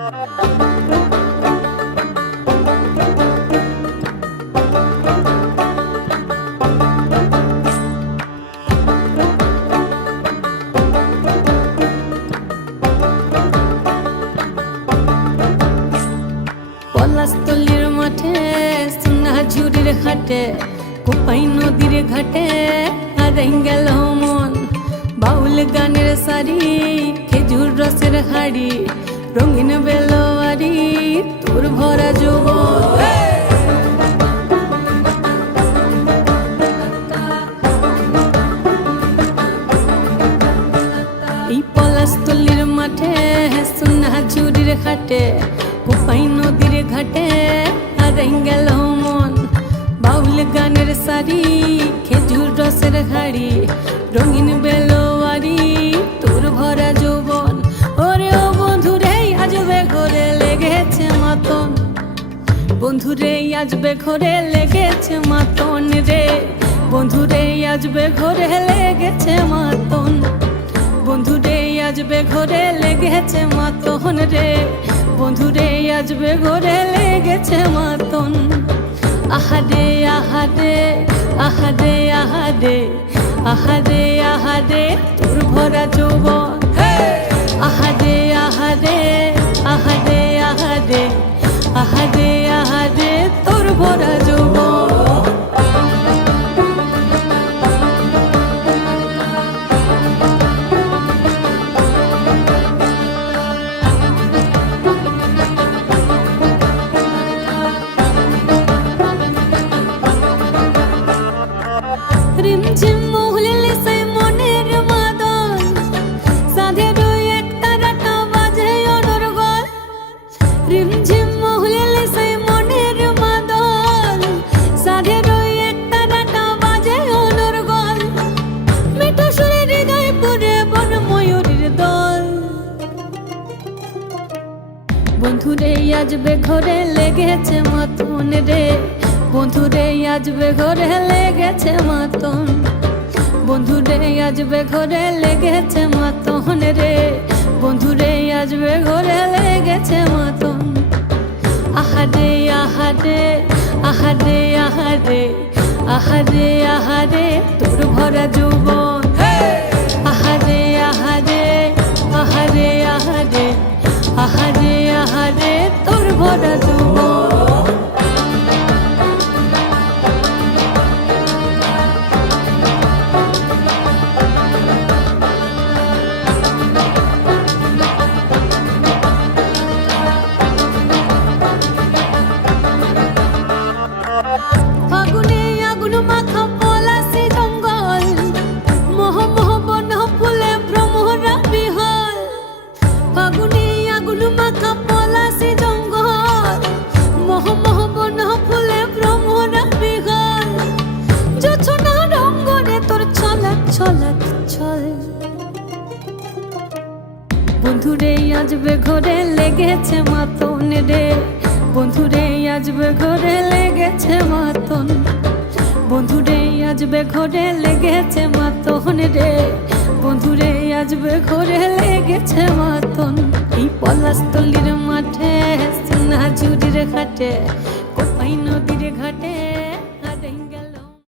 পলাশতলির মাঠে সোনাঝুরির ঘাটে কোপাই নদীর ঘাটে হারাই গেল মন। বাউল গানের সারি খেজুর রসের হাড়ি রঙিন বেলোয়ারি তোর ভরা যৌবন। এই পলাশতলির মাঠে সোনাঝুরির ঘাটে কোপাই নদীর ঘাটে হারাই গেল মন। বাউল গানের সারি খেজুর রসের হাড়ি রঙিন বেলোয়ারি তোর ভরা যৌবন। ওরে ও বন্ধুরে আজবে ঘরে লেগেছে মাতন, বন্ধুরে আজবে ঘরে লেগেছে মাতন রে, বন্ধুরে আজবে ঘরে লেগেছে মাতন, বন্ধুরে আজবে ঘরে লেগেছে মাতন রে, বন্ধুরে আজবে ঘরে লেগেছে মাতন। আহারে আহারে আহারে আহারে আহারে আহারে তোর ভরা যৌবন। আহারে আহারে আহারে আহারে আহারে আহারে তোর ভরা যৌবন। রিমঝিম মহুলিলে সেই মনের মাদন, সাধের এক তারাটা বাজে অনর্গল। রিমঝিম মহুলিলে সেই মনের মাদন, সাধের এক তারাটা বাজে অনর্গল। মিঠো সুরে হৃদয় পুরে বন ময়ূরীর দল। বন্ধুরে আজবে ঘরে লেগেছে মাতন রে, বন্ধুরে আজবে ঘরে লেগেছে মাতন, বন্ধুরে আজবে ঘরে লেগেছে মাতন রে, বন্ধুরে আজবে ঘরে লেগেছে মাতন। আহারে আহারে আহারে আহারে আহারে আহারে তোর ভরা যৌবন। আহারে আহারে আহারে আহারে আহারে আহারে তোর ভরা যৌবন। ফাগুনে আগুন মাখা পলাশি জঙ্গল, মোহ মোহ বন ফুলে ভ্রমরা বিহল। ফাগুনে আগুন মাখা পলাশি জঙ্গল, মোহ মোহ বন ফুলে ভ্রমরা বিহল। জোছনা রঙ্গরে তোর ছলক ছলক ছল। বন্ধুরে আজবে ঘরে লেগেছে মাতন রে, বন্ধুরে আজবে ঘরে লেগেছে মাতন, বন্ধুরে আজবে ঘরে লেগেছে মাতন রে, বন্ধুরে আজবে ঘরে লেগেছে মাতন। এই পলাশতলির মাঠে সোনাঝুরির ঘাটে কোপাই নদীর ঘাটে